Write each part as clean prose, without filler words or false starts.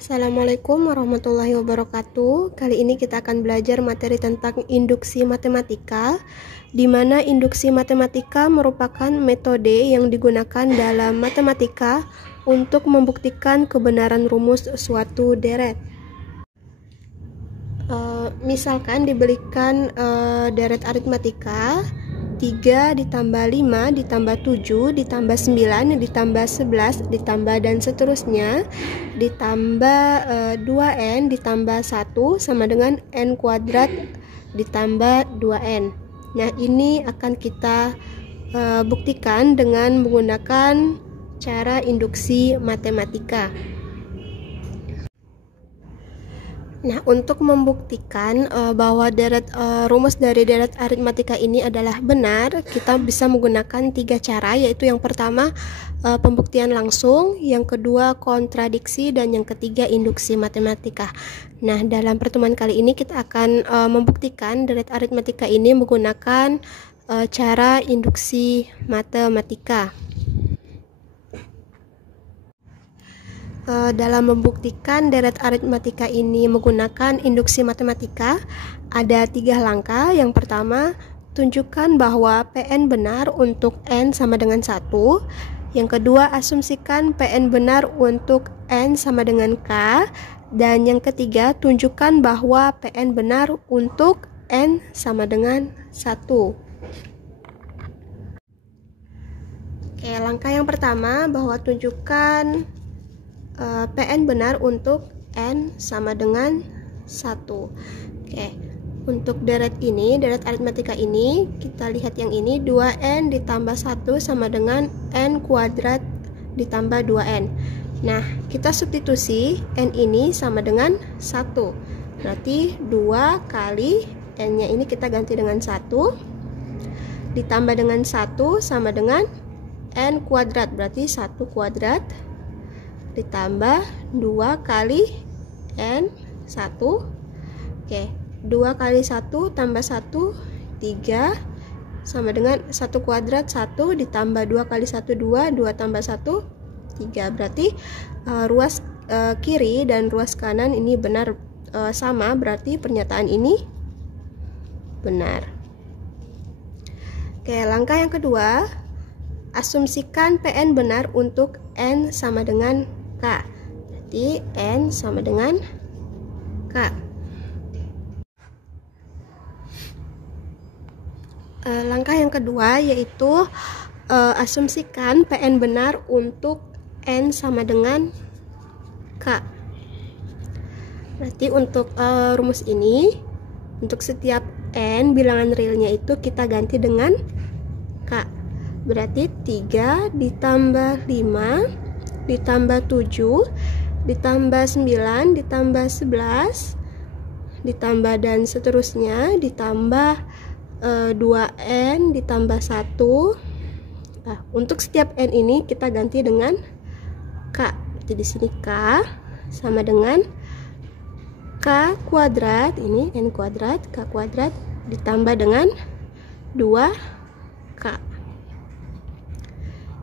Assalamualaikum warahmatullahi wabarakatuh. Kali ini kita akan belajar materi tentang induksi matematika, di mana induksi matematika merupakan metode yang digunakan dalam matematika untuk membuktikan kebenaran rumus suatu deret. Misalkan diberikan deret aritmatika 3 ditambah 5 ditambah 7 ditambah 9 ditambah 11 ditambah dan seterusnya ditambah 2n ditambah 1 sama dengan n kuadrat ditambah 2n. Nah, ini akan kita buktikan dengan menggunakan cara induksi matematika. Nah, untuk membuktikan bahwa rumus dari deret aritmatika ini adalah benar, kita bisa menggunakan 3 cara, yaitu yang pertama pembuktian langsung, yang kedua kontradiksi, dan yang ketiga induksi matematika. Nah, dalam pertemuan kali ini kita akan membuktikan deret aritmatika ini menggunakan cara induksi matematika. Dalam membuktikan deret aritmatika ini menggunakan induksi matematika, ada 3 langkah. Yang pertama, tunjukkan bahwa Pn benar untuk n sama dengan 1. Yang kedua, asumsikan Pn benar untuk n sama dengan k. Dan yang ketiga, tunjukkan bahwa Pn benar untuk n sama dengan 1. Oke, langkah yang pertama, bahwa tunjukkan Pn benar untuk n sama dengan 1. Oke, untuk deret aritmatika ini, kita lihat yang ini, 2n ditambah 1 sama dengan n kuadrat ditambah 2n. Nah, kita substitusi n ini sama dengan 1. Berarti 2 kali n-nya ini kita ganti dengan 1, ditambah dengan 1 sama dengan n kuadrat, berarti 1 kuadrat ditambah 2 kali n 1. Oke, 2 kali 1 tambah 1 3 sama dengan 1 kuadrat 1 ditambah 2 kali 1 2 tambah 1 3. Berarti ruas kiri dan ruas kanan ini benar sama, berarti pernyataan ini benar. Oke, langkah yang kedua, asumsikan Pn benar untuk n sama dengan k. Berarti n sama dengan k. Langkah yang kedua yaitu asumsikan Pn benar untuk n sama dengan k. Berarti untuk rumus ini, untuk setiap n bilangan realnya itu kita ganti dengan k. Berarti 3 ditambah 5 ditambah 7 ditambah 9 ditambah 11 ditambah dan seterusnya ditambah 2n ditambah 1. Nah, untuk setiap n ini kita ganti dengan k. Jadi di sini k sama dengan k kuadrat, ini n kuadrat, k kuadrat ditambah dengan 2k.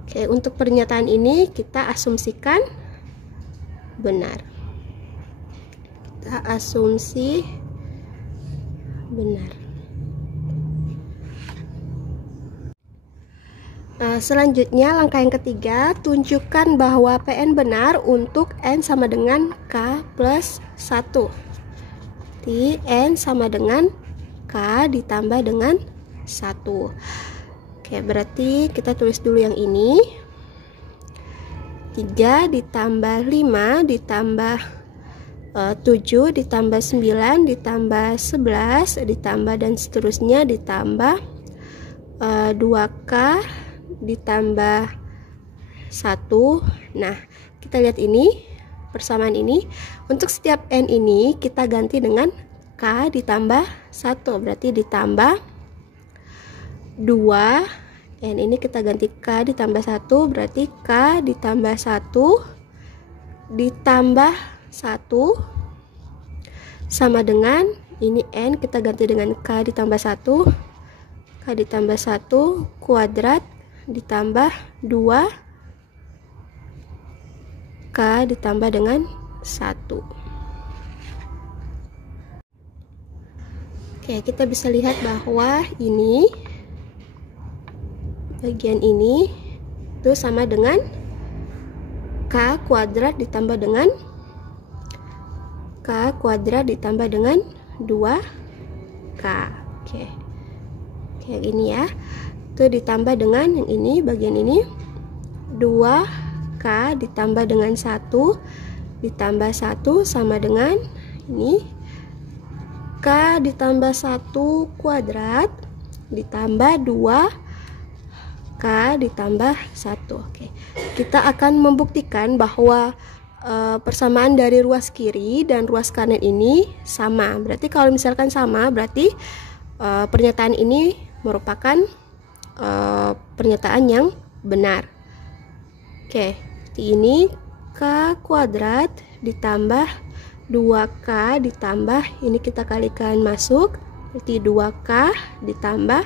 Oke, untuk pernyataan ini kita asumsikan benar. Kita asumsi benar. Selanjutnya, langkah yang ketiga, tunjukkan bahwa Pn benar untuk n sama dengan k plus 1. Jadi n sama dengan k ditambah dengan 1. Oke, berarti kita tulis dulu yang ini. 3 ditambah 5 ditambah 7 ditambah 9 ditambah 11 ditambah dan seterusnya ditambah 2k ditambah 1. Nah, kita lihat ini, persamaan ini. Untuk setiap n ini kita ganti dengan k ditambah 1. Berarti ditambah 2, n ini kita ganti k ditambah 1, berarti k ditambah 1 ditambah 1 sama dengan ini n kita ganti dengan k ditambah 1, k ditambah 1 kuadrat ditambah 2 k ditambah dengan 1. Oke, kita bisa lihat bahwa ini bagian ini itu sama dengan K kuadrat ditambah dengan K kuadrat ditambah dengan 2K. Oke. Kayak gini ya. Itu ditambah dengan yang ini, bagian ini 2K ditambah dengan 1 ditambah 1 sama dengan ini K ditambah 1 kuadrat ditambah 2K ditambah 1. Oke. Kita akan membuktikan bahwa persamaan dari ruas kiri dan ruas kanan ini sama. Berarti kalau misalkan sama, berarti pernyataan ini merupakan pernyataan yang benar. Oke, ini K kuadrat ditambah 2K ditambah, ini kita kalikan masuk, berarti 2K ditambah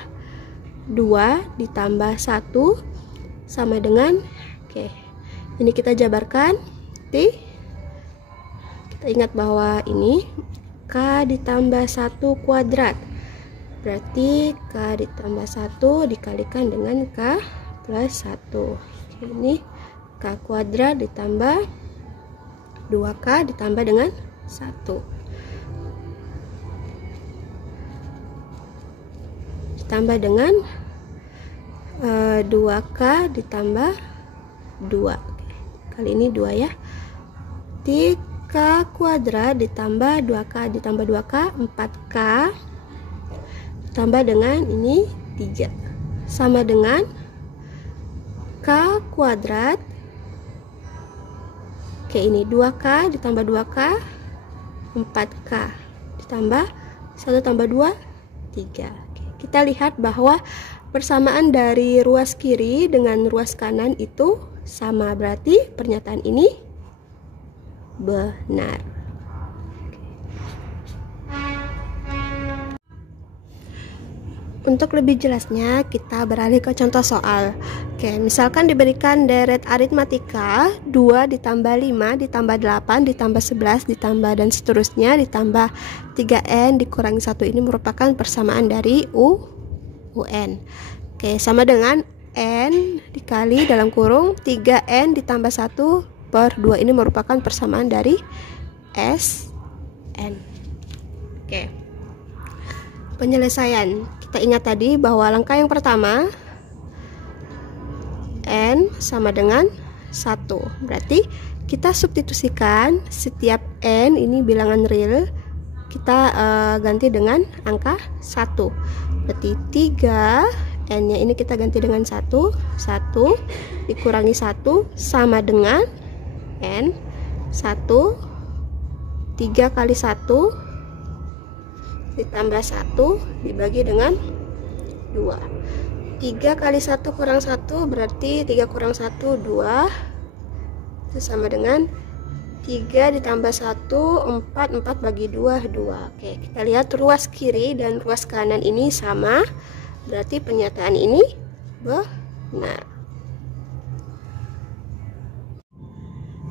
2 ditambah 1 sama dengan, oke, ini kita jabarkan. Kita ingat bahwa ini K ditambah 1 kuadrat, berarti K ditambah 1 dikalikan dengan K plus 1. Ini K kuadrat ditambah 2K ditambah dengan 1 ditambah dengan 2K ditambah 2. Kali ini 2 ya. 3K kuadrat ditambah 2K ditambah 2K 4K ditambah dengan ini 3 sama dengan K kuadrat. Oke, ini 2K ditambah 2K 4K ditambah 1 tambah 2 3. Oke, kita lihat bahwa persamaan dari ruas kiri dengan ruas kanan itu sama, berarti pernyataan ini benar. Untuk lebih jelasnya kita beralih ke contoh soal. Oke, misalkan diberikan deret aritmatika 2 ditambah 5 ditambah 8 ditambah 11 ditambah dan seterusnya ditambah 3N dikurangi 1, ini merupakan persamaan dari UN. Oke, sama dengan N dikali dalam kurung 3N ditambah 1 per 2, ini merupakan persamaan dari SN. Oke, penyelesaian. Kita ingat tadi bahwa langkah yang pertama N sama dengan 1, berarti kita substitusikan setiap N ini bilangan real, kita ganti dengan angka 1, berarti 3 N nya ini kita ganti dengan 1 dikurangi 1 sama dengan N 1, 3 kali 1 ditambah 1 dibagi dengan 2. 3 kali 1 kurang 1 berarti 3 kurang 1 2, itu sama dengan 3 ditambah 1 4, 4 bagi 2 2. Oke, kita lihat ruas kiri dan ruas kanan ini sama, berarti pernyataan ini benar.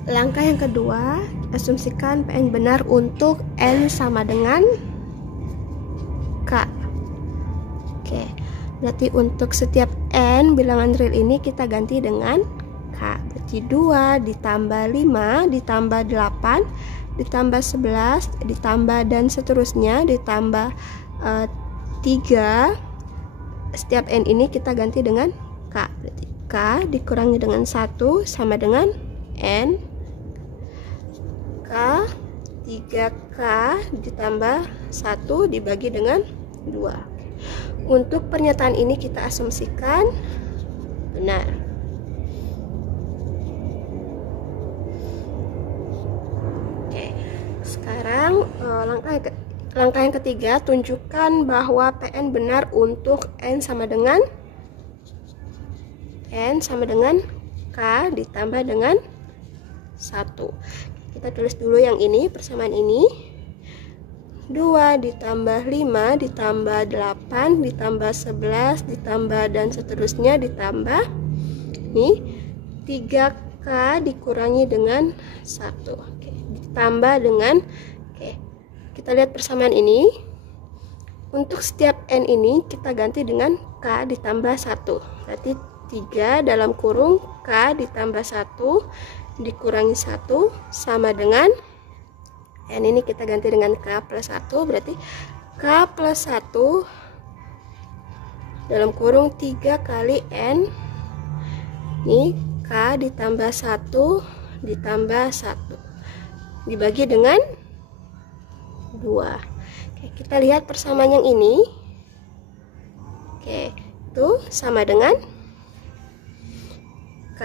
Langkah yang kedua, asumsikan PN benar untuk N sama dengan K. Oke, berarti untuk setiap N bilangan real ini kita ganti dengan K. Berarti 2 ditambah 5 ditambah 8 ditambah 11 ditambah dan seterusnya ditambah 3. Setiap N ini kita ganti dengan K. Berarti K dikurangi dengan 1 sama dengan N K 3K ditambah 1 dibagi dengan 2. Untuk pernyataan ini kita asumsikan benar. Oke, sekarang langkah yang ketiga, tunjukkan bahwa PN benar untuk N sama dengan K ditambah dengan 1. Kita tulis dulu yang ini, persamaan ini. 2 ditambah 5 ditambah 8 ditambah 11 ditambah dan seterusnya ditambah ini 3K dikurangi dengan 1. Oke, ditambah dengan, oke, kita lihat persamaan ini. Untuk setiap N ini kita ganti dengan K ditambah 1. Berarti 3 dalam kurung K ditambah 1 dikurangi 1 sama dengan N ini kita ganti dengan K plus 1. Berarti K plus 1 dalam kurung 3 kali N. Ini K ditambah 1 ditambah 1 dibagi dengan 2. Oke, kita lihat persamaan yang ini. Oke, itu sama dengan K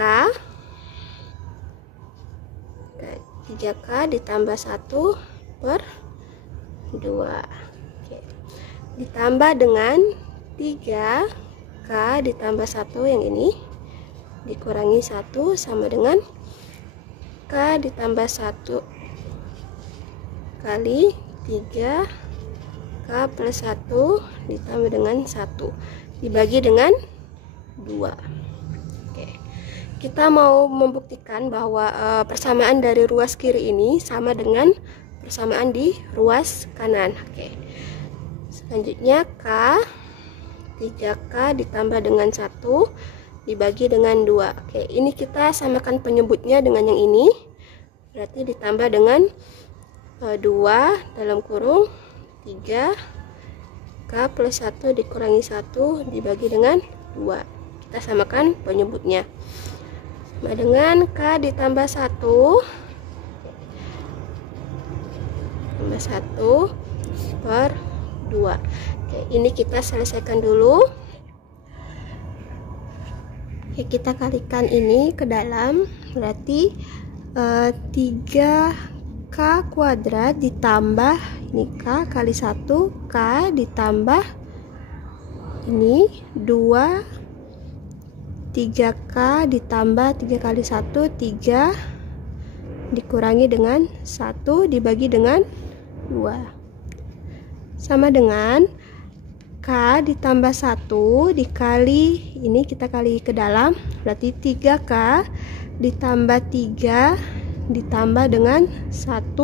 3K ditambah 1 per 2. Oke, ditambah dengan 3K ditambah 1 yang ini dikurangi 1 sama dengan K ditambah 1 kali 3 K plus 1 ditambah dengan 1 dibagi dengan 2. Oke, kita mau membuktikan bahwa persamaan dari ruas kiri ini sama dengan persamaan di ruas kanan. Oke, selanjutnya K 3K ditambah dengan 1 dibagi dengan 2. Oke, ini kita samakan penyebutnya dengan yang ini. Berarti ditambah dengan 2 dalam kurung 3 K plus 1 dikurangi 1 dibagi dengan 2. Kita samakan penyebutnya. Sama dengan K ditambah 1 tambah 1 per 2. Oke, ini kita selesaikan dulu. Oke, kita kalikan ini ke dalam. Berarti 3K kuadrat ditambah ini K kali 1 K ditambah ini 2 3K ditambah 3 kali 1 3 dikurangi dengan 1 dibagi dengan 2 sama dengan K ditambah 1 dikali ini kita kali ke dalam, berarti 3K ditambah 3 ditambah dengan 1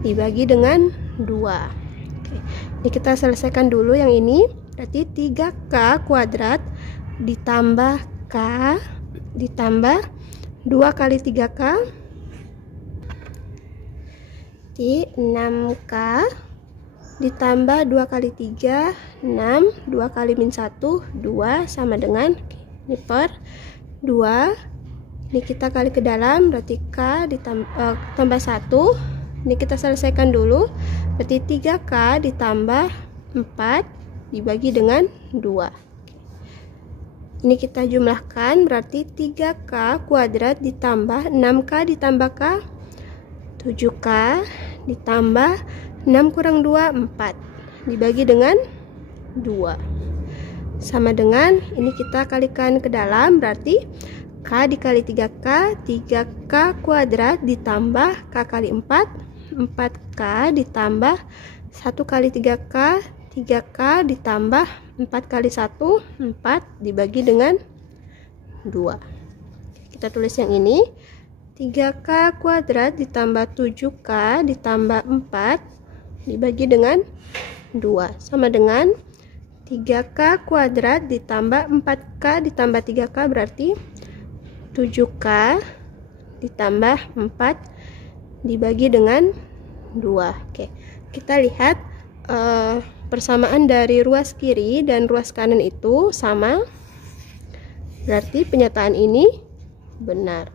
dibagi dengan 2. Oke, ini kita selesaikan dulu yang ini. Berarti 3K kuadrat ditambah K ditambah 2 kali 3K di 6K ditambah 2 kali 3 6 2 kali min 1 2 sama dengan ini per 2. Ini kita kali ke dalam, berarti K ditambah 1. Ini kita selesaikan dulu. Berarti 3K ditambah 4 dibagi dengan 2. Ini kita jumlahkan, berarti 3K kuadrat ditambah 6K ditambah K 7K ditambah 6 kurang 2 4 dibagi dengan 2. Sama dengan ini kita kalikan ke dalam, berarti K dikali 3K 3K kuadrat ditambah K kali 4 4K ditambah 1 kali 3K 3K ditambah 4 kali 1 4 dibagi dengan 2. Kita tulis yang ini 3K kuadrat ditambah 7K ditambah 4 dibagi dengan 2 sama dengan 3K kuadrat ditambah 4K ditambah 3K berarti 7K ditambah 4 dibagi dengan 2. Oke, kita lihat persamaan dari ruas kiri dan ruas kanan itu sama. Berarti pernyataan ini benar.